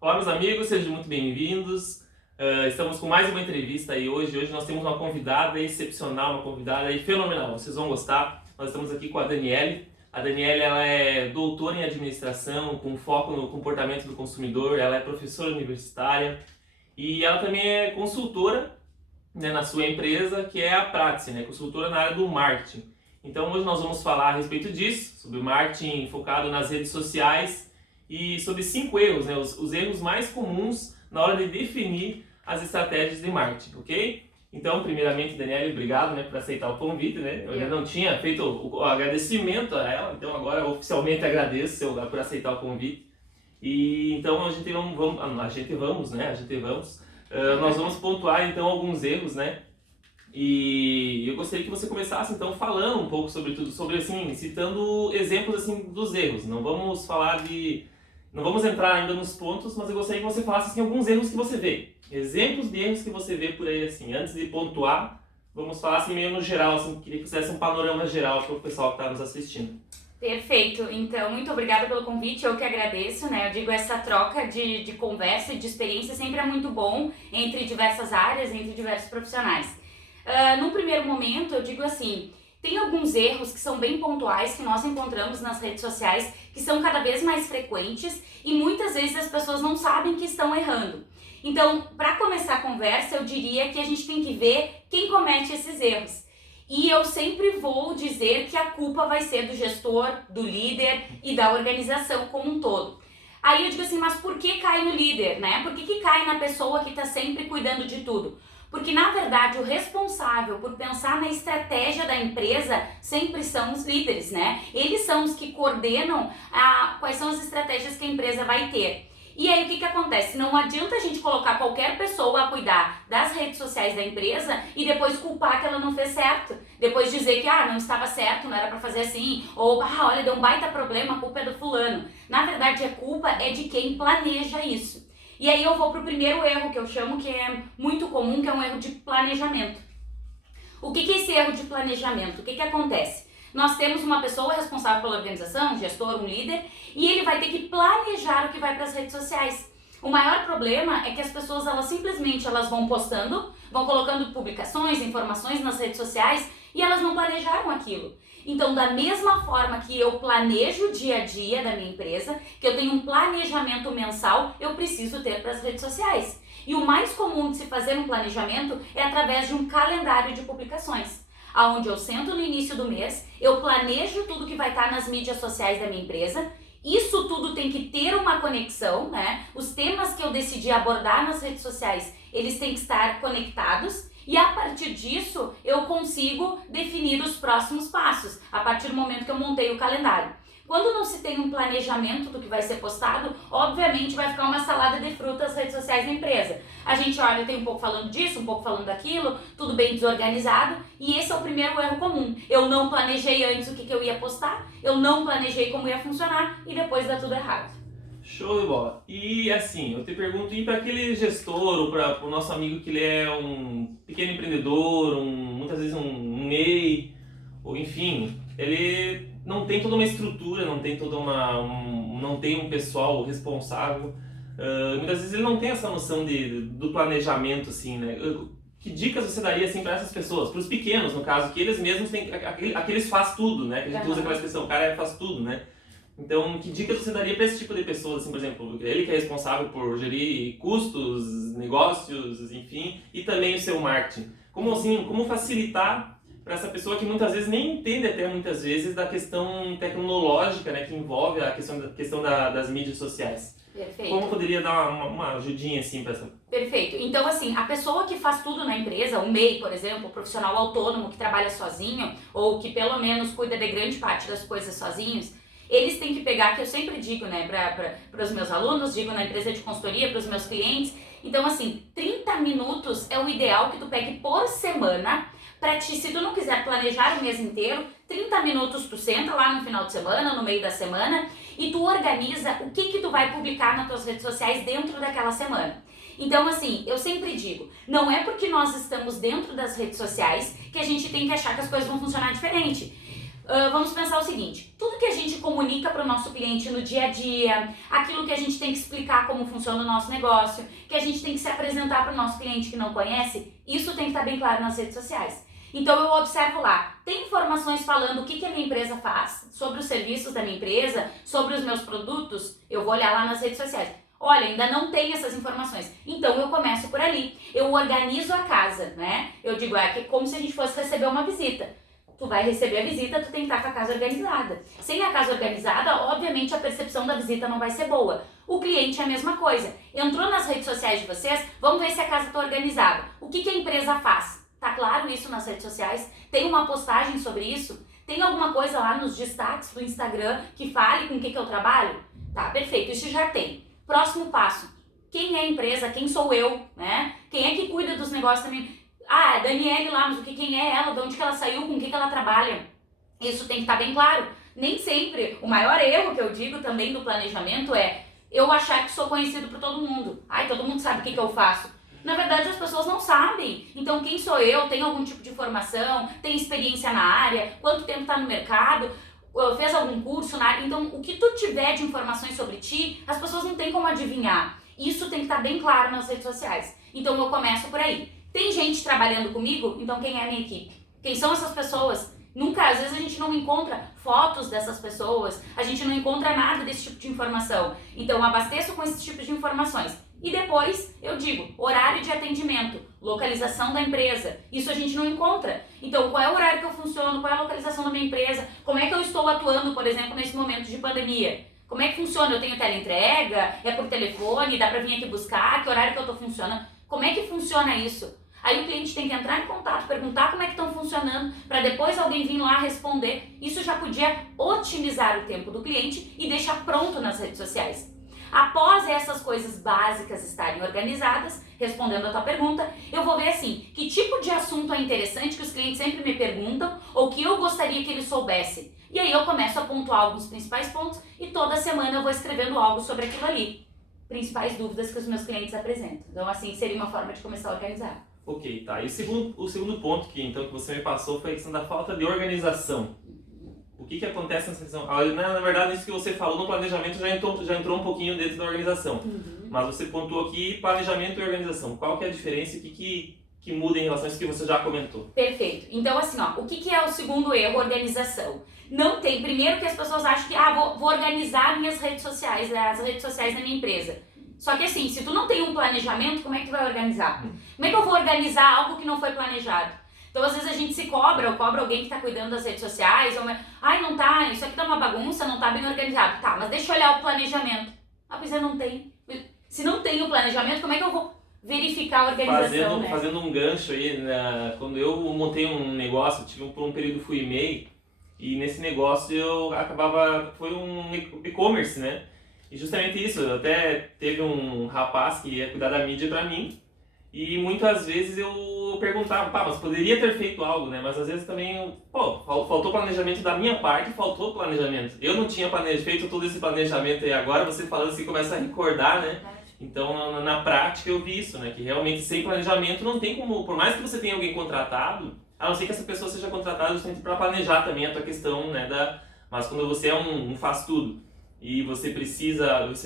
Olá, meus amigos, sejam muito bem-vindos. Estamos com mais uma entrevista aí hoje. Hoje nós temos uma convidada excepcional, uma convidada aí fenomenal. Vocês vão gostar. Nós estamos aqui com a Daniele. A Daniele, ela é doutora em administração, com foco no comportamento do consumidor. Ela é professora universitária e ela também é consultora, né, na sua empresa, que é a Pratice, né, consultora na área do marketing. Então hoje nós vamos falar a respeito disso, sobre marketing focado nas redes sociais e sobre 5 erros, né, os erros mais comuns na hora de definir as estratégias de marketing, ok? Então, primeiramente, Daniele, obrigado, né, por aceitar o convite, né? Eu ainda não tinha feito o agradecimento a ela, então agora oficialmente agradeço por aceitar o convite. E então nós vamos pontuar então alguns erros, né? E eu gostaria que você começasse então falando um pouco sobre tudo, sobre assim, citando exemplos assim dos erros. Não vamos entrar ainda nos pontos, mas eu gostaria que você falasse assim, alguns erros que você vê. Exemplos de erros que você vê por aí assim. Antes de pontuar, vamos falar assim meio no geral, assim, queria que fizesse um panorama geral para o pessoal que está nos assistindo. Perfeito, então muito obrigada pelo convite, eu que agradeço, né? Eu digo, essa troca de conversa e de experiência sempre é muito bom entre diversas áreas, entre diversos profissionais. Num primeiro momento, eu digo assim, tem alguns erros que são bem pontuais que nós encontramos nas redes sociais, que são cada vez mais frequentes e muitas vezes as pessoas não sabem que estão errando. Então, para começar a conversa, eu diria que a gente tem que ver quem comete esses erros. E eu sempre vou dizer que a culpa vai ser do gestor, do líder e da organização como um todo. Aí eu digo assim, mas por que cai no líder, né? Por que cai na pessoa que está sempre cuidando de tudo? Porque, na verdade, o responsável por pensar na estratégia da empresa sempre são os líderes, né? Eles são os que coordenam quais são as estratégias que a empresa vai ter. E aí, o que acontece? Não adianta a gente colocar qualquer pessoa a cuidar das redes sociais da empresa e depois culpar que ela não fez certo. Depois dizer que, não estava certo, não era para fazer assim. Ou, olha, deu um baita problema, a culpa é do fulano. Na verdade, a culpa é de quem planeja isso. E aí eu vou para o primeiro erro que eu chamo, que é muito comum, que é um erro de planejamento. O que é esse erro de planejamento? O que acontece? Nós temos uma pessoa responsável pela organização, um gestor, um líder, e ele vai ter que planejar o que vai para as redes sociais. O maior problema é que as pessoas, simplesmente vão postando, vão colocando publicações, informações nas redes sociais e elas não planejaram aquilo. Então, da mesma forma que eu planejo o dia a dia da minha empresa, que eu tenho um planejamento mensal, eu preciso ter para as redes sociais. E o mais comum de se fazer um planejamento é através de um calendário de publicações, onde eu sento no início do mês, eu planejo tudo que vai estar nas mídias sociais da minha empresa. Isso tudo tem que ter uma conexão, né? Os temas que eu decidi abordar nas redes sociais, eles têm que estar conectados. E a partir disso, eu consigo definir os próximos passos, a partir do momento que eu montei o calendário. Quando não se tem um planejamento do que vai ser postado, obviamente vai ficar uma salada de frutas as redes sociais da empresa. A gente olha, tem um pouco falando disso, um pouco falando daquilo, tudo bem desorganizado, e esse é o primeiro erro comum. Eu não planejei antes o que eu ia postar, eu não planejei como ia funcionar, e depois dá tudo errado. Show de bola. E assim, eu te pergunto, e para aquele gestor, ou para o nosso amigo que ele é um pequeno empreendedor, muitas vezes um MEI, ou enfim, ele não tem toda uma estrutura, não tem não tem um pessoal responsável, muitas vezes ele não tem essa noção do planejamento, assim, né? Que dicas você daria assim para essas pessoas, para os pequenos no caso, que eles mesmos têm, aqueles faz tudo, né? Que a gente usa aquela expressão, o cara faz tudo, né? Então, que dicas você daria para esse tipo de pessoas, assim, por exemplo, ele que é responsável por gerir custos, negócios, enfim, e também o seu marketing? Como facilitar para essa pessoa que muitas vezes nem entende até muitas vezes da questão tecnológica, né, que envolve a questão das mídias sociais? Perfeito. Como poderia dar uma ajudinha assim para essa? Perfeito. Então, assim, a pessoa que faz tudo na empresa, o MEI, por exemplo, o profissional autônomo que trabalha sozinho, ou que pelo menos cuida de grande parte das coisas sozinhos, eles têm que pegar, que eu sempre digo, né, para os meus alunos, digo na empresa de consultoria, para os meus clientes. Então, assim, 30 minutos é o ideal que tu pegue por semana para ti, se tu não quiser planejar o mês inteiro, 30 minutos tu senta lá no final de semana, no meio da semana, e tu organiza o que tu vai publicar nas tuas redes sociais dentro daquela semana. Então, assim, eu sempre digo, não é porque nós estamos dentro das redes sociais que a gente tem que achar que as coisas vão funcionar diferente. Vamos pensar o seguinte, tudo que a gente comunica para o nosso cliente no dia a dia, aquilo que a gente tem que explicar como funciona o nosso negócio, que a gente tem que se apresentar para o nosso cliente que não conhece, isso tem que estar bem claro nas redes sociais. Então eu observo lá, tem informações falando o que a minha empresa faz, sobre os serviços da minha empresa, sobre os meus produtos, eu vou olhar lá nas redes sociais. Olha, ainda não tem essas informações. Então eu começo por ali. Eu organizo a casa, né? Eu digo, como se a gente fosse receber uma visita. Tu vai receber a visita, tu tem que estar com a casa organizada. Sem a casa organizada, obviamente a percepção da visita não vai ser boa. O cliente é a mesma coisa. Entrou nas redes sociais de vocês, vamos ver se a casa está organizada. O que a empresa faz? Tá claro isso nas redes sociais? Tem uma postagem sobre isso? Tem alguma coisa lá nos destaques do Instagram que fale com o que eu trabalho? Tá, perfeito, isso já tem. Próximo passo, quem é a empresa, quem sou eu, né? Quem é que cuida dos negócios também? Ah, é Daniele lá, mas quem é ela, de onde que ela saiu, com o que ela trabalha? Isso tem que estar bem claro. Nem sempre, o maior erro que eu digo também do planejamento é eu achar que sou conhecido por todo mundo. Ai, todo mundo sabe o que eu faço. Na verdade, as pessoas não sabem. Então, quem sou eu? Tem algum tipo de formação? Tem experiência na área? Quanto tempo está no mercado? Fez algum curso na área? Então, o que tu tiver de informações sobre ti, as pessoas não têm como adivinhar. Isso tem que estar bem claro nas redes sociais. Então, eu começo por aí. Tem gente trabalhando comigo? Então, quem é a minha equipe? Quem são essas pessoas? Nunca, às vezes a gente não encontra fotos dessas pessoas, a gente não encontra nada desse tipo de informação. Então, eu abasteço com esse tipo de informações. E depois eu digo, horário de atendimento, localização da empresa, isso a gente não encontra. Então, qual é o horário que eu funciono, qual é a localização da minha empresa, como é que eu estou atuando, por exemplo, nesse momento de pandemia? Como é que funciona? Eu tenho teleentrega, é por telefone, dá pra vir aqui buscar, que horário que eu tô funcionando? Como é que funciona isso? Aí o cliente tem que entrar em contato, perguntar como é que estão funcionando, para depois alguém vir lá responder. Isso já podia otimizar o tempo do cliente e deixar pronto nas redes sociais. Após essas coisas básicas estarem organizadas, respondendo a tua pergunta, eu vou ver assim, que tipo de assunto é interessante que os clientes sempre me perguntam ou que eu gostaria que eles soubessem. E aí eu começo a pontuar alguns principais pontos e toda semana eu vou escrevendo algo sobre aquilo ali. Principais dúvidas que os meus clientes apresentam. Então assim, seria uma forma de começar a organizar. Ok, tá. E o segundo ponto que você me passou foi a questão da falta de organização. O que acontece nessa questão? Na verdade, isso que você falou no planejamento já entrou um pouquinho dentro da organização. Uhum. Mas você pontuou aqui planejamento e organização. Qual que é a diferença e o que muda em relação a isso que você já comentou? Perfeito. Então assim, o que é o segundo erro? Organização. Não tem. Primeiro que as pessoas acham que vou organizar minhas redes sociais, as redes sociais da minha empresa. Só que assim, se tu não tem um planejamento, como é que tu vai organizar? Como é que eu vou organizar algo que não foi planejado? Então, às vezes a gente se cobra, ou cobra alguém que está cuidando das redes sociais, ou não tá, isso aqui tá uma bagunça, não tá bem organizado. Tá, mas deixa eu olhar o planejamento. Pois não tem. Se não tem o planejamento, como é que eu vou verificar a organização, Fazendo um gancho aí, quando eu montei um negócio, por um período fui MEI, e nesse negócio eu foi um e-commerce, né? E justamente isso, até teve um rapaz que ia cuidar da mídia pra mim, e muitas vezes eu perguntava, mas poderia ter feito algo, né? Mas às vezes também, faltou planejamento da minha parte, faltou planejamento. Eu não tinha feito todo esse planejamento e agora você falando assim, começa a recordar, né? Então, na prática eu vi isso, né? Que realmente sem planejamento não tem como, por mais que você tenha alguém contratado, a não ser que essa pessoa seja contratada justamente para planejar também a tua questão, né? Mas quando você é um faz tudo e você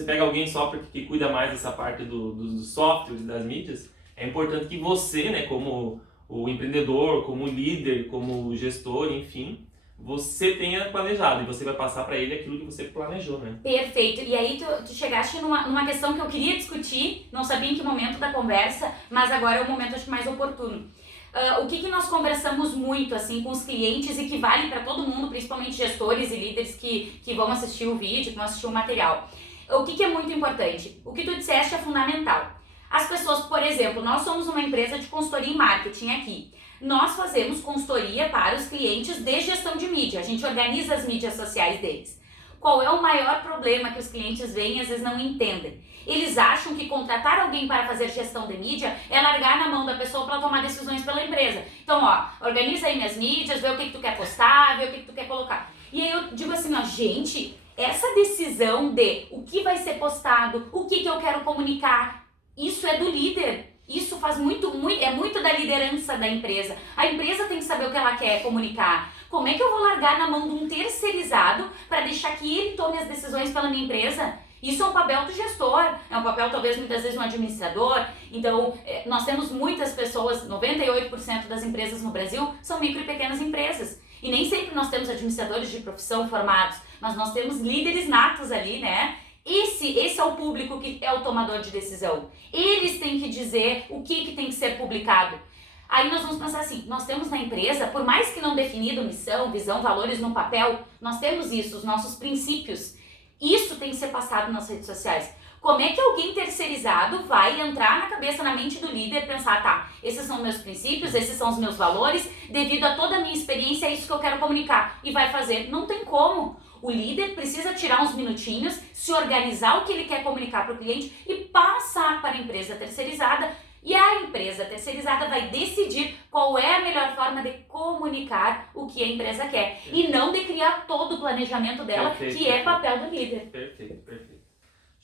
pega alguém só que cuida mais dessa parte do software e das mídias, é importante que você, né, como o empreendedor, como líder, como gestor, enfim, você tenha planejado e você vai passar para ele aquilo que você planejou, né? Perfeito. E aí tu chegaste numa questão que eu queria discutir, não sabia em que momento da conversa, mas agora é o momento acho que mais oportuno. O que nós conversamos muito assim com os clientes e que vale para todo mundo, principalmente gestores e líderes que vão assistir o vídeo, que vão assistir o material. O que é muito importante? O que tu disseste é fundamental. As pessoas, por exemplo, nós somos uma empresa de consultoria em marketing aqui. Nós fazemos consultoria para os clientes de gestão de mídia. A gente organiza as mídias sociais deles. Qual é o maior problema que os clientes veem e às vezes não entendem? Eles acham que contratar alguém para fazer gestão de mídia é largar na mão da pessoa para tomar decisões pela empresa. Então, organiza aí minhas mídias, vê o que tu quer postar, vê o que tu quer colocar. E aí eu digo assim, gente, essa decisão de o que vai ser postado, o que eu quero comunicar, isso é do líder. Isso faz é muito da liderança da empresa. A empresa tem que saber o que ela quer comunicar. Como é que eu vou largar na mão de um terceirizado para deixar que ele tome as decisões pela minha empresa. Isso é um papel do gestor, é um papel talvez muitas vezes um administrador. Então, nós temos muitas pessoas, 98% das empresas no Brasil são micro e pequenas empresas. E nem sempre nós temos administradores de profissão formados, mas nós temos líderes natos ali, né? Esse é o público que é o tomador de decisão. Eles têm que dizer o que tem que ser publicado. Aí nós vamos pensar assim, nós temos na empresa, por mais que não definido missão, visão, valores no papel, nós temos isso, os nossos princípios. Isso tem que ser passado nas redes sociais. Como é que alguém terceirizado vai entrar na cabeça, na mente do líder, pensar, tá, esses são meus princípios, esses são os meus valores, devido a toda a minha experiência, é isso que eu quero comunicar, e vai fazer? Não tem como. O líder precisa tirar uns minutinhos, se organizar o que ele quer comunicar para o cliente e passar para a empresa terceirizada, e a empresa terceirizada vai decidir qual é a melhor forma de comunicar o que a empresa quer, e não de criar todo o planejamento dela, que é papel do líder. Perfeito.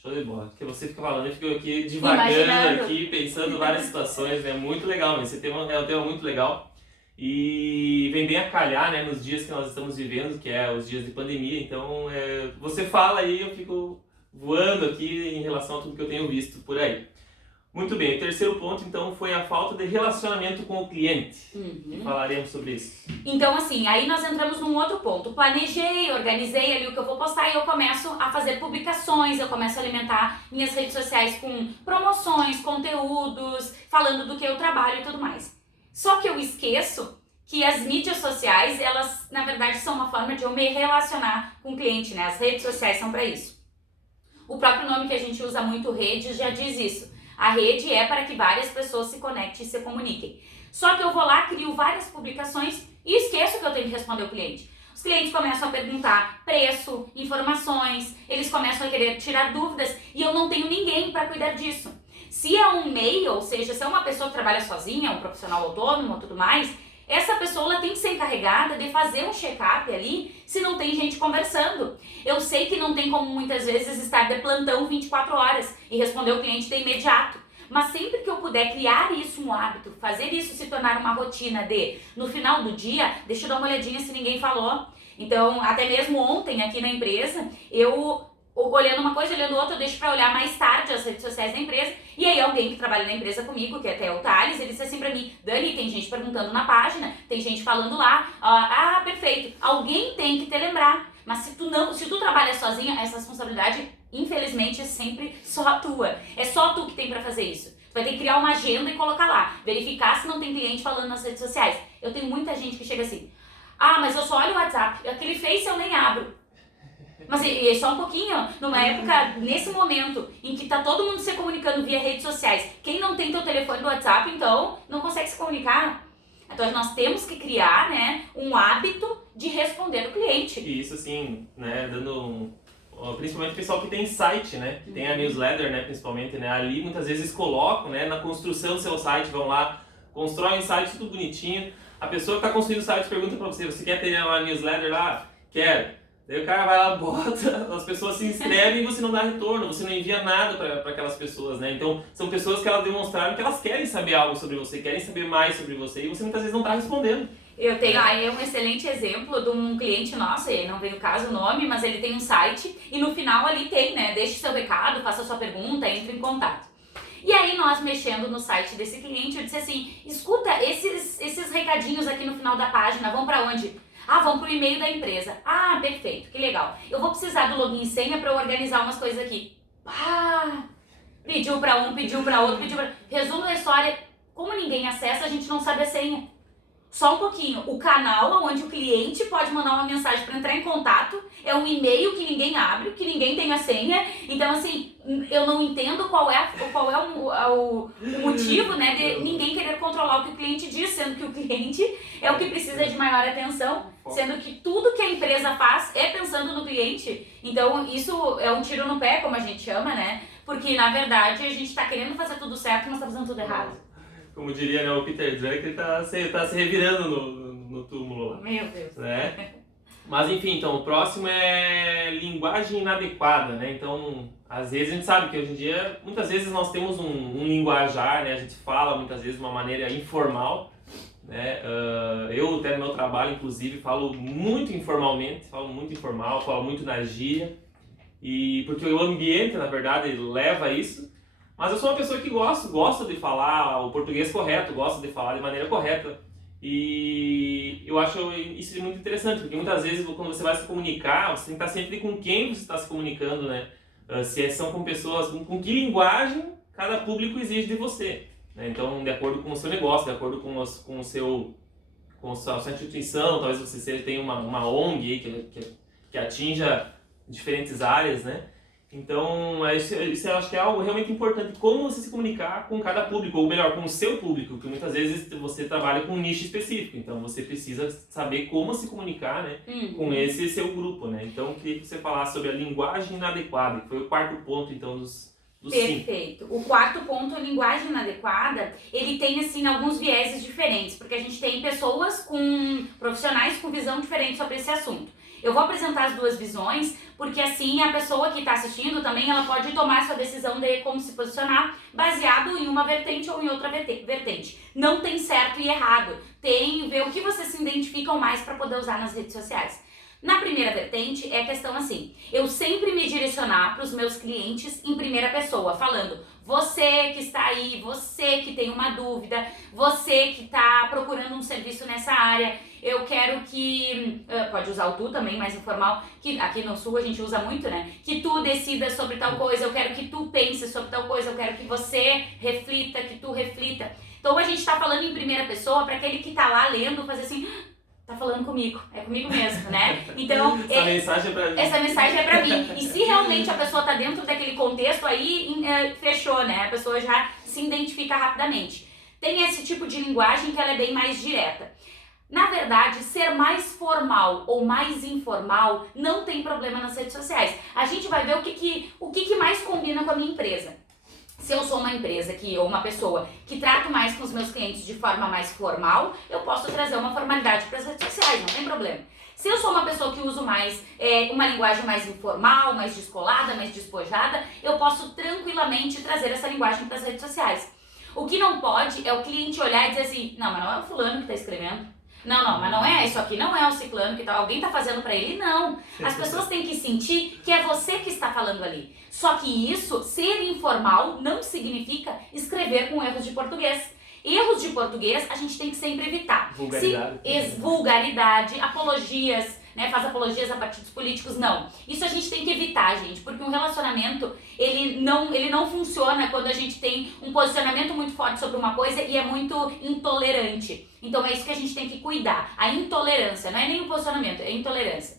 Show de bola. Porque você fica falando, eu fico aqui divagando, aqui, pensando em várias situações, é muito legal, esse tema é um tema muito legal e vem bem a calhar, né, nos dias que nós estamos vivendo, que é os dias de pandemia, então você fala aí, eu fico voando aqui em relação a tudo que eu tenho visto por aí. Muito bem, o terceiro ponto então foi a falta de relacionamento com o cliente. E falaremos sobre isso. Então assim, aí nós entramos num outro ponto. Planejei, organizei ali o que eu vou postar e eu começo a fazer publicações, eu começo a alimentar minhas redes sociais com promoções, conteúdos, falando do que eu trabalho e tudo mais. Só que eu esqueço que as mídias sociais, elas na verdade são uma forma de eu me relacionar com o cliente, né? As redes sociais são para isso. O próprio nome que a gente usa muito, redes, já diz isso. A rede é para que várias pessoas se conectem e se comuniquem. Só que eu vou lá, crio várias publicações e esqueço que eu tenho que responder o cliente. Os clientes começam a perguntar preço, informações, eles começam a querer tirar dúvidas e eu não tenho ninguém para cuidar disso. Se é um MEI, ou seja, se é uma pessoa que trabalha sozinha, um profissional autônomo e tudo mais, essa pessoa ela tem que ser encarregada de fazer um check-up ali se não tem gente conversando. Eu sei que não tem como muitas vezes estar de plantão 24 horas e responder o cliente de imediato. Mas sempre que eu puder criar isso um hábito, fazer isso se tornar uma rotina de, no final do dia, deixa eu dar uma olhadinha se ninguém falou. Então, até mesmo ontem aqui na empresa, eu olhando uma coisa, olhando outra, eu deixo pra olhar mais tarde as redes sociais da empresa. E aí alguém que trabalha na empresa comigo, que é até o Thales, ele disse assim pra mim, Dani, tem gente perguntando na página, tem gente falando lá, perfeito, alguém tem que te lembrar. Mas se tu trabalha sozinha, essa responsabilidade, infelizmente, é sempre só tua. É só tu que tem pra fazer isso. Tu vai ter que criar uma agenda e colocar lá, verificar se não tem cliente falando nas redes sociais. Eu tenho muita gente que chega assim, mas eu só olho o WhatsApp, aquele Face eu nem abro. Mas é só um pouquinho, numa época, nesse momento, em que tá todo mundo se comunicando via redes sociais, quem não tem teu telefone do WhatsApp, então, não consegue se comunicar. Então, nós temos que criar, né, um hábito de responder o cliente. E isso, assim, né, principalmente o pessoal que tem site, né, que tem a newsletter, né, principalmente, né, ali muitas vezes colocam, né, na construção do seu site, vão lá, constroem um site tudo bonitinho, a pessoa que está construindo o site pergunta para você quer ter uma newsletter lá? Quero. Daí o cara vai lá, bota, as pessoas se inscrevem e você não dá retorno, você não envia nada para aquelas pessoas, né? Então, são pessoas que elas demonstraram que elas querem saber algo sobre você, querem saber mais sobre você e você muitas vezes não está respondendo. Eu tenho aí um excelente exemplo de um cliente nosso, não veio o caso o nome, mas ele tem um site e no final ali tem, né? Deixe seu recado, faça sua pergunta, entre em contato. E aí nós mexendo no site desse cliente, eu disse assim, escuta, esses recadinhos aqui no final da página vão para onde? Vão pro e-mail da empresa. Perfeito, que legal. Eu vou precisar do login e senha para eu organizar umas coisas aqui. Pediu para um, pediu para outro, Resumo da história, como ninguém acessa, a gente não sabe a senha. Só um pouquinho, o canal onde o cliente pode mandar uma mensagem para entrar em contato é um e-mail que ninguém abre, que ninguém tem a senha. Então, assim, eu não entendo qual é o motivo, né, de ninguém querer controlar o que o cliente diz, sendo que o cliente é o que precisa de maior atenção, sendo que tudo que a empresa faz é pensando no cliente. Então, isso é um tiro no pé, como a gente chama, né? Porque, na verdade, a gente está querendo fazer tudo certo, mas está fazendo tudo errado. Como diria, né, o Peter Drucker, ele tá se revirando no túmulo lá. Meu Deus. Né? Mas enfim, então, o próximo é linguagem inadequada, né? Então, às vezes a gente sabe que hoje em dia, muitas vezes nós temos um linguajar, né? A gente fala muitas vezes de uma maneira informal, né? Eu até no meu trabalho, inclusive, falo muito informalmente, falo muito informal, falo muito na gíria, e porque o ambiente, na verdade, leva a isso. Mas eu sou uma pessoa que gosta de falar o português correto, gosta de falar de maneira correta. E eu acho isso muito interessante, porque muitas vezes quando você vai se comunicar, você tem que estar sempre com quem você está se comunicando, né? Se são com pessoas, com que linguagem cada público exige de você, né? Então, de acordo com o seu negócio, de acordo com o seu, com a sua instituição, talvez você tenha uma ONG aí que atinja diferentes áreas, né? Então, isso eu acho que é algo realmente importante, como você se comunicar com cada público, ou melhor, com o seu público, porque muitas vezes você trabalha com um nicho específico, então você precisa saber como se comunicar, né, com esse seu grupo, né? Então, eu queria que você falasse sobre a linguagem inadequada, que foi o quarto ponto, então, dos Perfeito. O quarto ponto, a linguagem inadequada, ele tem, assim, alguns vieses diferentes, porque a gente tem pessoas profissionais com visão diferente sobre esse assunto. Eu vou apresentar as duas visões, porque assim a pessoa que está assistindo também ela pode tomar sua decisão de como se posicionar baseado em uma vertente ou em outra vertente. Não tem certo e errado, tem ver o que vocês se identificam mais para poder usar nas redes sociais. Na primeira vertente é a questão assim, eu sempre me direcionar para os meus clientes em primeira pessoa, falando você que está aí, você que tem uma dúvida, você que está procurando um serviço nessa área, eu quero que, pode usar o tu também, mais informal, que aqui no sul a gente usa muito, né? Que tu decida sobre tal coisa, eu quero que tu pense sobre tal coisa, eu quero que você reflita, que tu reflita. Então a gente está falando em primeira pessoa para aquele que está lá lendo fazer assim, tá falando comigo, é comigo mesmo, né? Então, essa mensagem é pra mim. E se realmente a pessoa tá dentro daquele contexto, aí fechou, né? A pessoa já se identifica rapidamente. Tem esse tipo de linguagem que ela é bem mais direta. Na verdade, ser mais formal ou mais informal não tem problema nas redes sociais. A gente vai ver o que mais combina com a minha empresa. Se eu sou uma empresa ou uma pessoa que trato mais com os meus clientes de forma mais formal, eu posso trazer uma formalidade para as redes sociais, não tem problema. Se eu sou uma pessoa que uso mais uma linguagem mais informal, mais descolada, mais despojada, eu posso tranquilamente trazer essa linguagem para as redes sociais. O que não pode é o cliente olhar e dizer assim, não, mas não é o fulano que está escrevendo. Não, mas não é, isso aqui não é o ciclano que alguém tá fazendo pra ele, não. As pessoas têm que sentir que é você que está falando ali. Só que isso, ser informal, não significa escrever com erros de português. Erros de português a gente tem que sempre evitar. Vulgaridade, apologias, né, faz apologias a partidos políticos, não. Isso a gente tem que evitar, gente, porque um relacionamento, ele não funciona quando a gente tem um posicionamento muito forte sobre uma coisa e é muito intolerante. Então é isso que a gente tem que cuidar. A intolerância, não é nem o posicionamento, é a intolerância.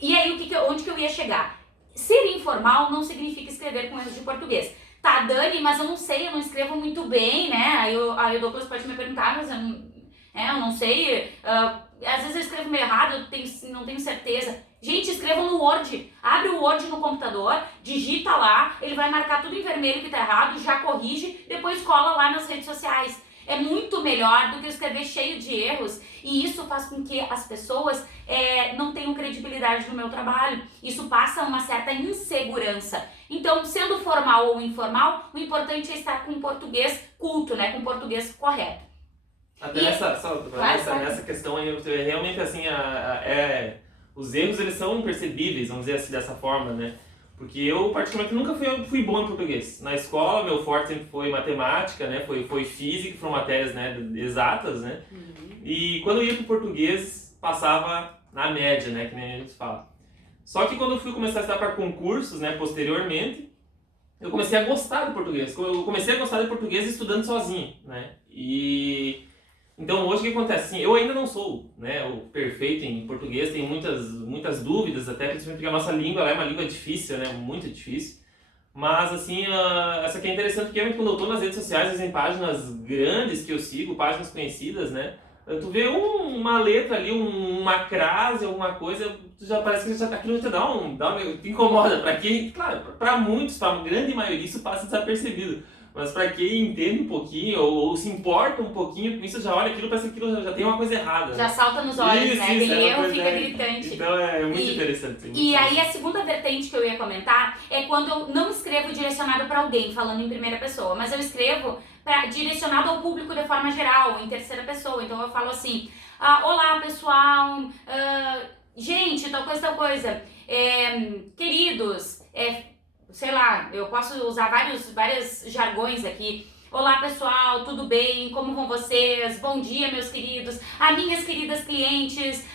E aí, onde que eu ia chegar? Ser informal não significa escrever com erros de português. Tá, Dani, mas eu não sei, eu não escrevo muito bem, né? Aí o Douglas pode me perguntar, mas eu não sei, às vezes eu escrevo meio errado, eu não tenho certeza. Gente, escrevam no Word, abre o Word no computador, digita lá, ele vai marcar tudo em vermelho que tá errado, já corrige, depois cola lá nas redes sociais. É muito melhor do que escrever cheio de erros e isso faz com que as pessoas não tenham credibilidade no meu trabalho. Isso passa uma certa insegurança. Então, sendo formal ou informal, o importante é estar com português culto, né? Com português correto. Até nessa questão aí, realmente assim, os erros eles são impercebíveis, vamos dizer assim, dessa forma, né? Porque eu, particularmente, nunca fui bom em português. Na escola, meu forte sempre foi matemática, né? Foi física, foram matérias, né, exatas, né? E quando eu ia pro português, passava na média, né? Que nem a gente fala. Só que quando eu fui começar a estudar para concursos, né, posteriormente, eu comecei a gostar do português. Eu comecei a gostar de português estudando sozinho, né? Então hoje o que acontece? Assim, eu ainda não sou, né, o perfeito em português, tenho muitas dúvidas, até principalmente porque a nossa língua ela é uma língua difícil, né, muito difícil. Mas assim, essa aqui é interessante porque quando eu estou nas redes sociais, em páginas grandes que eu sigo, páginas conhecidas, né, tu vê uma letra ali, uma crase, alguma coisa, tu já parece que aquilo te incomoda. Para quem, claro, para muitos, para a grande maioria, isso passa desapercebido. Mas para quem entende um pouquinho ou se importa um pouquinho com isso, já olha aquilo, parece que aquilo já tem uma coisa errada. Já salta nos olhos, né? Tem erro, fica gritante. Então é muito interessante. E aí a segunda vertente que eu ia comentar é quando eu não escrevo direcionado para alguém, falando em primeira pessoa, mas eu escrevo direcionado ao público de forma geral, em terceira pessoa. Então eu falo assim, olá pessoal, gente, tal coisa, queridos, sei lá, eu posso usar vários jargões aqui. Olá pessoal, tudo bem? Como vão vocês? Bom dia, meus queridos, minhas queridas clientes,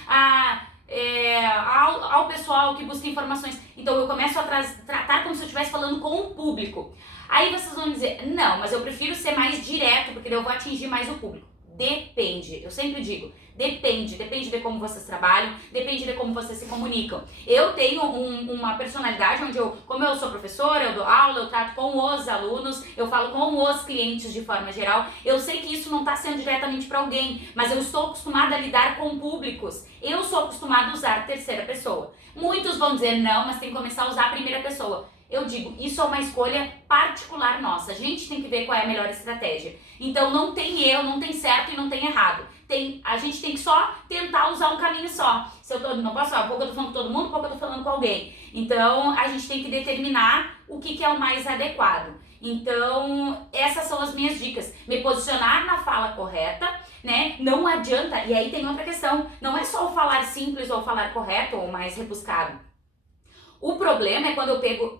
ao pessoal que busca informações. Então eu começo a tratar como se eu estivesse falando com o público. Aí vocês vão dizer, não, mas eu prefiro ser mais direto, porque daí eu vou atingir mais o público. Depende, eu sempre digo, depende de como vocês trabalham, depende de como vocês se comunicam. Eu tenho uma personalidade onde como eu sou professora, eu dou aula, eu trato com os alunos, eu falo com os clientes de forma geral. Eu sei que isso não está sendo diretamente para alguém, mas eu estou acostumada a lidar com públicos. Eu sou acostumada a usar terceira pessoa. Muitos vão dizer, não, mas tem que começar a usar a primeira pessoa. Eu digo, isso é uma escolha particular nossa. A gente tem que ver qual é a melhor estratégia. Então não tem erro, não tem certo e não tem errado. A gente tem que só tentar usar um caminho só. Se eu não posso falar, pouco eu tô falando com todo mundo, pouco eu tô falando com alguém. Então a gente tem que determinar o que é o mais adequado. Então essas são as minhas dicas. Me posicionar na fala correta, né? Não adianta, e aí tem outra questão, não é só o falar simples ou o falar correto ou mais rebuscado. O problema é quando eu pego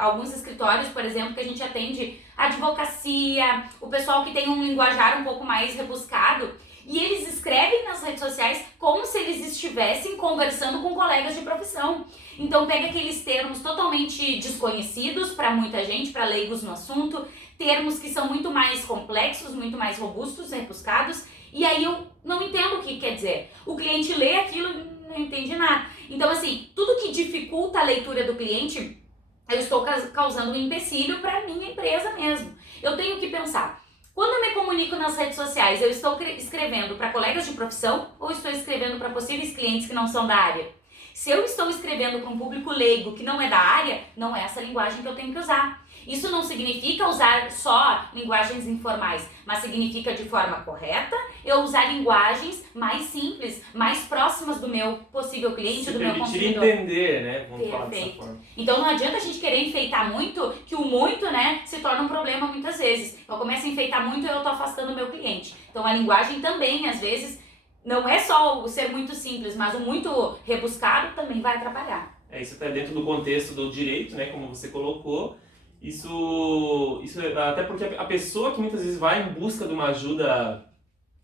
alguns escritórios, por exemplo, que a gente atende advocacia, o pessoal que tem um linguajar um pouco mais rebuscado, e eles escrevem nas redes sociais como se eles estivessem conversando com colegas de profissão. Então pega aqueles termos totalmente desconhecidos para muita gente, para leigos no assunto, termos que são muito mais complexos, muito mais robustos, rebuscados, e aí eu não entendo o que quer dizer. O cliente lê aquilo e não entende nada. Então, assim, tudo que dificulta a leitura do cliente, eu estou causando um empecilho para a minha empresa mesmo. Eu tenho que pensar, quando eu me comunico nas redes sociais, eu estou escrevendo para colegas de profissão ou estou escrevendo para possíveis clientes que não são da área? Se eu estou escrevendo para um público leigo que não é da área, não é essa linguagem que eu tenho que usar. Isso não significa usar só linguagens informais, mas significa de forma correta eu usar linguagens mais simples, mais próximas do meu possível cliente, do meu consumidor. Entender, né? Vamos falar dessa forma. Então não adianta a gente querer enfeitar muito, que o muito, né, se torna um problema muitas vezes. Eu começo a enfeitar muito e eu tô afastando o meu cliente. Então a linguagem também, às vezes, não é só o ser muito simples, mas o muito rebuscado também vai atrapalhar. Isso está dentro do contexto do direito, né, como você colocou. Isso até porque a pessoa que muitas vezes vai em busca de uma ajuda,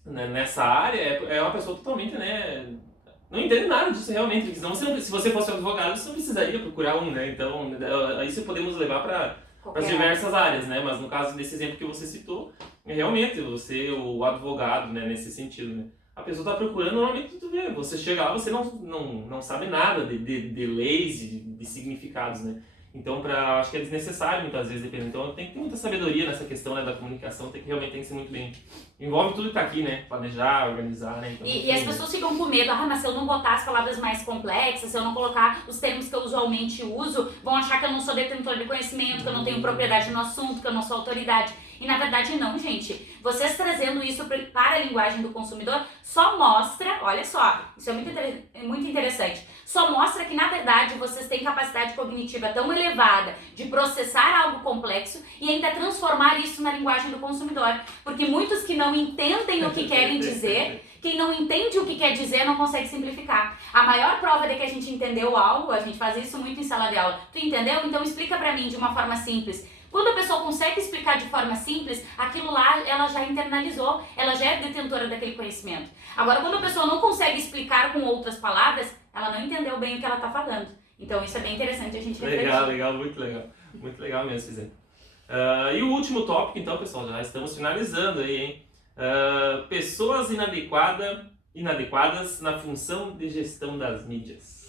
né, nessa área é uma pessoa totalmente, né, não entende nada disso realmente. Senão, se você fosse um advogado, você não precisaria procurar um, né? Então, isso podemos levar para as diversas áreas, né? Mas no caso desse exemplo que você citou, realmente o advogado, né, nesse sentido, né? A pessoa está procurando, normalmente tu vê, você chega lá, você não sabe nada de leis e de significados, né? Então, acho que é desnecessário muitas vezes, dependendo. Então, tem que ter muita sabedoria nessa questão, né, da comunicação, tem que ser muito bem. Envolve tudo que tá aqui, né? Planejar, organizar, né? Então, e as pessoas ficam com medo, mas se eu não botar as palavras mais complexas, se eu não colocar os termos que eu usualmente uso, vão achar que eu não sou detentor de conhecimento, que eu não tenho propriedade no assunto, que eu não sou autoridade. E na verdade não, gente. Vocês trazendo isso para a linguagem do consumidor só mostra, olha só, isso é muito interessante, só mostra que na verdade vocês têm capacidade cognitiva tão elevada de processar algo complexo e ainda transformar isso na linguagem do consumidor. Porque muitos que não entendem o que querem dizer, quem não entende o que quer dizer não consegue simplificar. A maior prova de que a gente entendeu algo, a gente faz isso muito em sala de aula. Tu entendeu? Então explica pra mim de uma forma simples. Quando a pessoa consegue explicar de forma simples, aquilo lá ela já internalizou, ela já é detentora daquele conhecimento. Agora, quando a pessoa não consegue explicar com outras palavras, ela não entendeu bem o que ela está falando. Então isso é bem interessante a gente refletir. Legal, muito legal. Muito legal mesmo, Cisane. E o último tópico, então, pessoal, já estamos finalizando aí, hein? Pessoas inadequadas na função de gestão das mídias.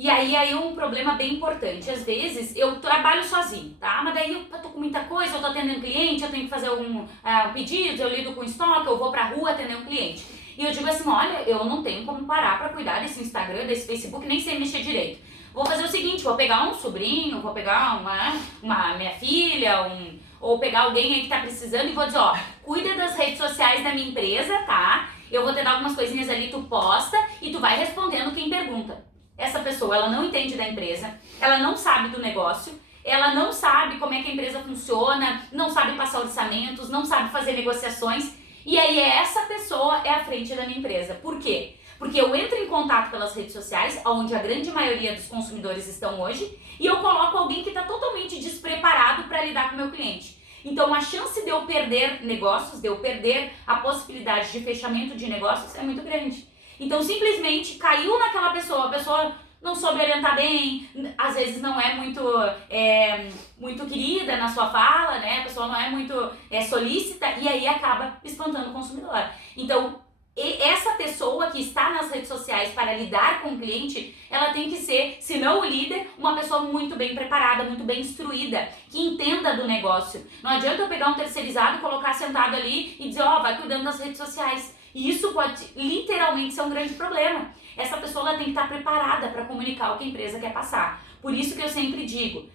E aí um problema bem importante. Às vezes eu trabalho sozinho, tá? Mas daí eu tô com muita coisa, eu tô atendendo cliente, eu tenho que fazer um pedido, eu lido com estoque, eu vou pra rua atender um cliente. E eu digo assim, olha, eu não tenho como parar pra cuidar desse Instagram, desse Facebook, nem sei mexer direito. Vou fazer o seguinte, vou pegar um sobrinho, vou pegar uma minha filha, ou pegar alguém aí que tá precisando e vou dizer, ó, cuida das redes sociais da minha empresa, tá? Eu vou te dar algumas coisinhas ali, tu posta e tu vai respondendo quem pergunta. Essa pessoa, ela não entende da empresa, ela não sabe do negócio, ela não sabe como é que a empresa funciona, não sabe passar orçamentos, não sabe fazer negociações, e aí essa pessoa é à frente da minha empresa. Por quê? Porque eu entro em contato pelas redes sociais, onde a grande maioria dos consumidores estão hoje, e eu coloco alguém que está totalmente despreparado para lidar com o meu cliente. Então a chance de eu perder negócios, de eu perder a possibilidade de fechamento de negócios é muito grande. Então simplesmente caiu naquela pessoa, a pessoa não soube orientar bem, às vezes não é muito querida na sua fala, né? A pessoa não é muito solícita e aí acaba espantando o consumidor. Então essa pessoa que está nas redes sociais para lidar com o cliente, ela tem que ser, se não o líder, uma pessoa muito bem preparada, muito bem instruída, que entenda do negócio. Não adianta eu pegar um terceirizado, colocar sentado ali e dizer, vai cuidando das redes sociais. E isso pode literalmente ser um grande problema. Essa pessoa ela tem que estar preparada para comunicar o que a empresa quer passar. Por isso que eu sempre digo,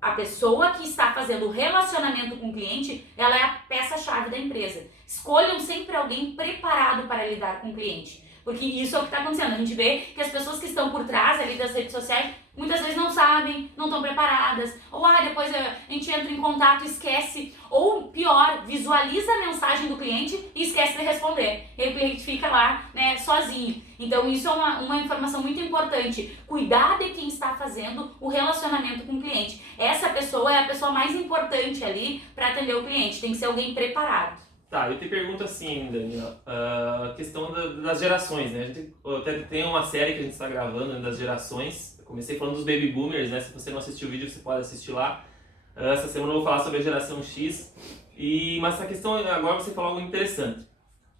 a pessoa que está fazendo o relacionamento com o cliente, ela é a peça-chave da empresa. Escolham sempre alguém preparado para lidar com o cliente. Porque isso é o que está acontecendo. A gente vê que as pessoas que estão por trás ali das redes sociais, muitas vezes não sabem, não estão preparadas. Ou depois a gente entra em contato e esquece. Ou pior, visualiza a mensagem do cliente e esquece de responder. E aí o cliente fica lá, né, sozinho. Então isso é uma informação muito importante. Cuidar de quem está fazendo o relacionamento com o cliente. Essa pessoa é a pessoa mais importante ali para atender o cliente. Tem que ser alguém preparado. Tá, eu te pergunto assim, Daniel, a questão das gerações, né? A gente até tem uma série que a gente está gravando, né, das gerações. Eu comecei falando dos baby boomers, né? Se você não assistiu o vídeo, você pode assistir lá. Essa semana eu vou falar sobre a geração X. Mas essa questão, agora você falou algo interessante.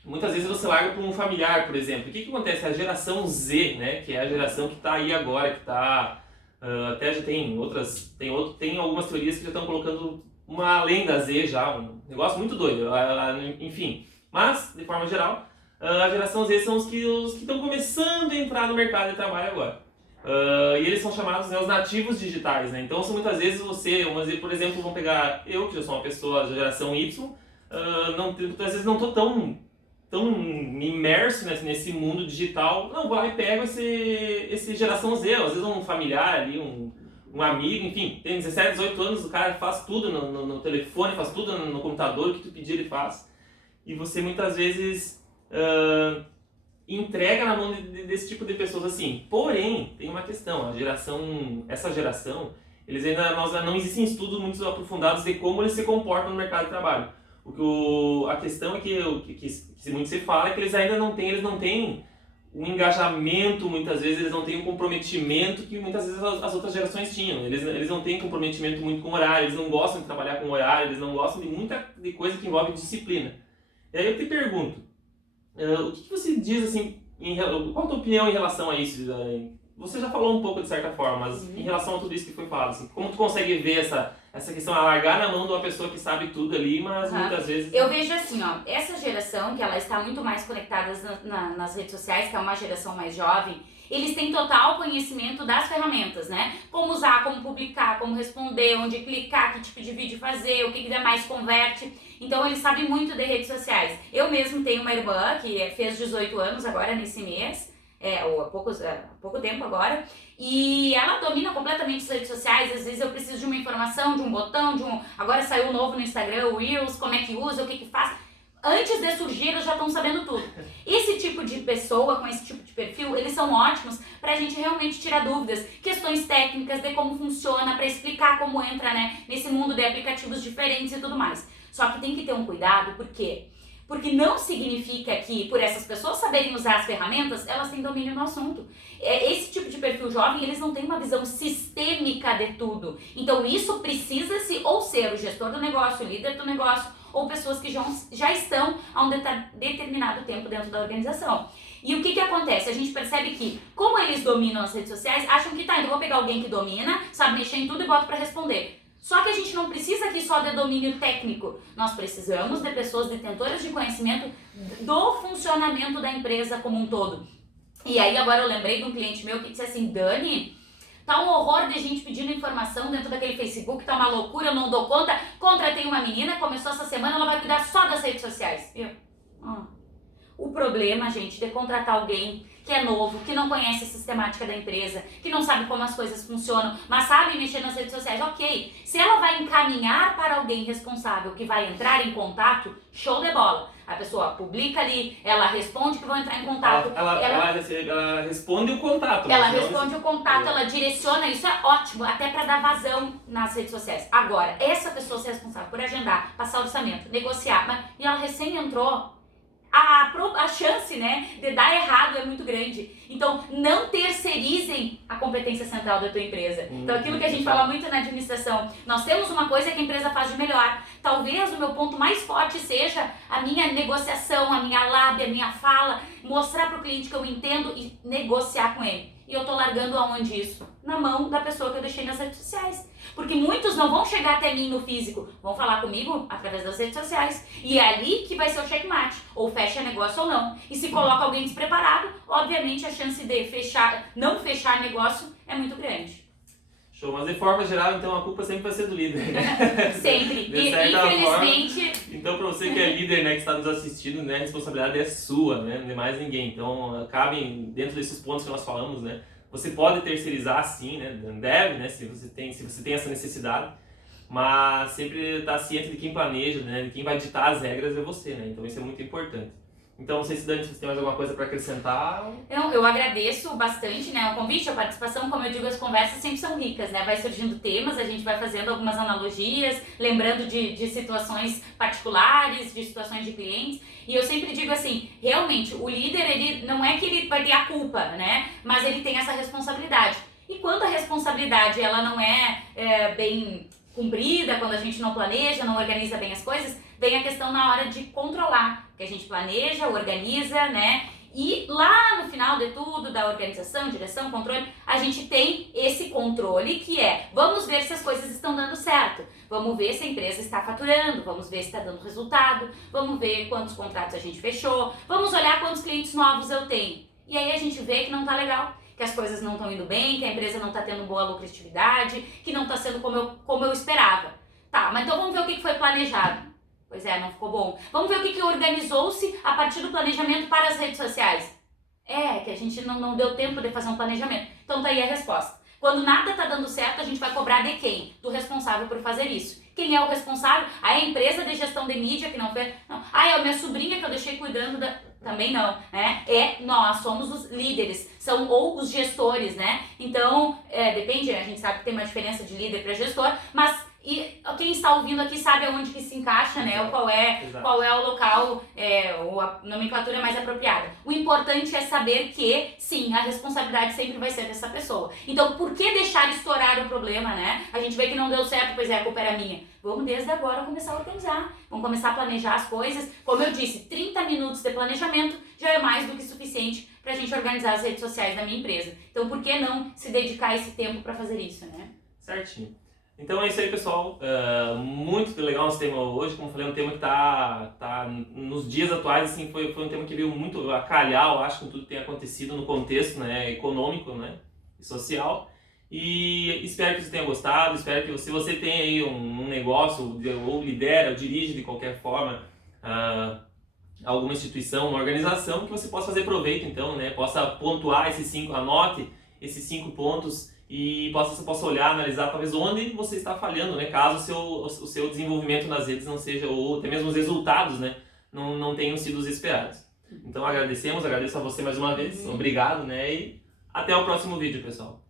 Muitas vezes você larga para um familiar, por exemplo. O que acontece? A geração Z, né? Que é a geração que está aí agora, que está... até já tem outras... Tem algumas teorias que já estão colocando uma além da Z já, um negócio muito doido, enfim. Mas, de forma geral, a geração Z são os que estão começando a entrar no mercado de trabalho agora. E eles são chamados, né, os nativos digitais, né? Então, muitas vezes por exemplo, vamos pegar eu, que eu sou uma pessoa da geração Y, muitas vezes não estou tão imerso nesse mundo digital, não, vou lá e pego esse geração Z, às vezes um familiar ali, um amigo, enfim, tem 17, 18 anos, o cara faz tudo no telefone, faz tudo no computador, o que tu pedir ele faz. E você muitas vezes entrega na mão desse tipo de pessoas assim. Porém, tem uma questão, essa geração, não existem estudos muito aprofundados de como eles se comportam no mercado de trabalho. A questão é que muito se fala é que eles ainda não têm um engajamento, muitas vezes eles não têm um comprometimento que muitas vezes as outras gerações tinham. Eles não têm comprometimento muito com horário, eles não gostam de trabalhar com horário, eles não gostam de coisa que envolve disciplina. E aí eu te pergunto, o que você diz assim, qual a tua opinião em relação a isso? Você já falou um pouco de certa forma, mas em relação a tudo isso que foi falado, assim, como tu consegue ver essa questão, largar na mão de uma pessoa que sabe tudo ali, mas muitas vezes... Eu vejo assim, essa geração, que ela está muito mais conectada nas redes sociais, que é uma geração mais jovem, eles têm total conhecimento das ferramentas, né? Como usar, como publicar, como responder, onde clicar, que tipo de vídeo fazer, o que mais converte. Então eles sabem muito de redes sociais. Eu mesmo tenho uma irmã que fez 18 anos agora nesse mês, ou há pouco tempo agora, e ela domina completamente as redes sociais. Às vezes eu preciso de uma informação, de um botão, agora saiu novo no Instagram, o Reels, como é que usa, o que faz. Antes de surgir, eles já estão sabendo tudo. Esse tipo de pessoa, com esse tipo de perfil, eles são ótimos pra gente realmente tirar dúvidas, questões técnicas de como funciona, pra explicar como entra, né, nesse mundo de aplicativos diferentes e tudo mais. Só que tem que ter um cuidado, por quê? Porque não significa que, por essas pessoas saberem usar as ferramentas, elas têm domínio no assunto. Esse tipo de perfil jovem, eles não têm uma visão sistêmica de tudo. Então isso precisa-se ou ser o gestor do negócio, o líder do negócio, ou pessoas que já estão há um determinado tempo dentro da organização. E o que acontece? A gente percebe que, como eles dominam as redes sociais, acham que então vou pegar alguém que domina, sabe mexer em tudo e boto para responder. Só que a gente não precisa aqui só de domínio técnico, nós precisamos de pessoas detentoras de conhecimento do funcionamento da empresa como um todo. E aí agora eu lembrei de um cliente meu que disse assim, Dani, tá um horror de gente pedindo informação dentro daquele Facebook, tá uma loucura, eu não dou conta. Contratei uma menina, começou essa semana, ela vai cuidar só das redes sociais. O problema, gente, de contratar alguém que é novo, que não conhece a sistemática da empresa, que não sabe como as coisas funcionam, mas sabe mexer nas redes sociais, ok. Se ela vai encaminhar para alguém responsável que vai entrar em contato, show de bola. A pessoa publica ali, ela responde que vão entrar em contato. Ela responde o contato. Ela responde o contato, ela direciona, isso é ótimo, até para dar vazão nas redes sociais. Agora, essa pessoa ser responsável por agendar, passar orçamento, negociar, e ela recém entrou, a chance, né, de dar errado é muito grande. Então, não terceirizem a competência central da tua empresa. Então, aquilo que a gente fala muito na administração, nós temos uma coisa que a empresa faz de melhor. Talvez o meu ponto mais forte seja a minha negociação, a minha lábia, a minha fala, mostrar para o cliente que eu entendo e negociar com ele. E eu tô largando aonde isso? Na mão da pessoa que eu deixei nas redes sociais. Porque muitos não vão chegar até mim no físico, vão falar comigo através das redes sociais. E é ali que vai ser o checkmate, ou fecha negócio ou não. E se coloca alguém despreparado, obviamente a chance de não fechar negócio é muito grande. Show, mas de forma geral, então a culpa sempre vai ser do líder, né? Sempre. De E infelizmente... Forma, então para você que é líder, né, que está nos assistindo, né, a responsabilidade é sua, né, não é mais ninguém. Então cabem dentro desses pontos que nós falamos, né? Você pode terceirizar sim, né? Deve, né? Se você tem essa necessidade, mas sempre estar ciente de quem planeja, né? De quem vai ditar as regras é você, né? Então isso é muito importante. Então não sei se Dani, se você tem mais alguma coisa para acrescentar. Eu agradeço bastante, né, o convite, a participação. Como eu digo, as conversas sempre são ricas, né? Vai surgindo temas, a gente vai fazendo algumas analogias, lembrando de situações particulares, de situações de clientes. E eu sempre digo assim, realmente, o líder, ele não é que ele vai ter a culpa, né? Mas ele tem essa responsabilidade. E quando a responsabilidade ela não é bem cumprida, quando a gente não planeja, não organiza bem as coisas, vem a questão na hora de controlar, que a gente planeja, organiza, né? E lá no final de tudo, da organização, direção, controle, a gente tem esse controle que é, vamos ver se as coisas estão dando certo, vamos ver se a empresa está faturando, vamos ver se está dando resultado, vamos ver quantos contratos a gente fechou, vamos olhar quantos clientes novos eu tenho. E aí a gente vê que não está legal, que as coisas não estão indo bem, que a empresa não está tendo boa lucratividade, que não está sendo como eu esperava. Tá, mas então vamos ver o que foi planejado. Pois é, não ficou bom. Vamos ver o que organizou-se a partir do planejamento para as redes sociais. Que a gente não deu tempo de fazer um planejamento. Então tá aí a resposta. Quando nada tá dando certo, a gente vai cobrar de quem? Do responsável por fazer isso. Quem é o responsável? A empresa de gestão de mídia que não fez. Não. É a minha sobrinha que eu deixei cuidando da... Também não, né? Nós somos os líderes, ou os gestores, né? Então, depende, a gente sabe que tem uma diferença de líder para gestor, mas quem está ouvindo aqui sabe aonde que se encaixa, né? Ou qual é o local, ou a nomenclatura mais apropriada. O importante é saber que, sim, a responsabilidade sempre vai ser dessa pessoa. Então, por que deixar estourar o problema, né? A gente vê que não deu certo, pois a culpa era minha. Vamos desde agora começar a organizar, vamos começar a planejar as coisas. Como eu disse, 30 minutos de planejamento já é mais do que suficiente para a gente organizar as redes sociais da minha empresa. Então, por que não se dedicar esse tempo para fazer isso, né? Certinho. Então é isso aí, pessoal. Muito legal nosso tema hoje. Como eu falei, é um tema que tá nos dias atuais, assim, foi um tema que veio muito a calhar, eu acho, com tudo que tem acontecido no contexto, né, econômico, né, e social. E espero que você tenha gostado, espero que se você tem aí um negócio, ou lidera, ou dirige de qualquer forma alguma instituição, uma organização, que você possa fazer proveito, então, né, possa pontuar anote esses 5 pontos e você possa olhar, analisar talvez onde você está falhando, né, caso o seu desenvolvimento nas redes não seja, ou até mesmo os resultados, né, não tenham sido os esperados. Então agradeço a você mais uma vez, obrigado, né, e até o próximo vídeo, pessoal.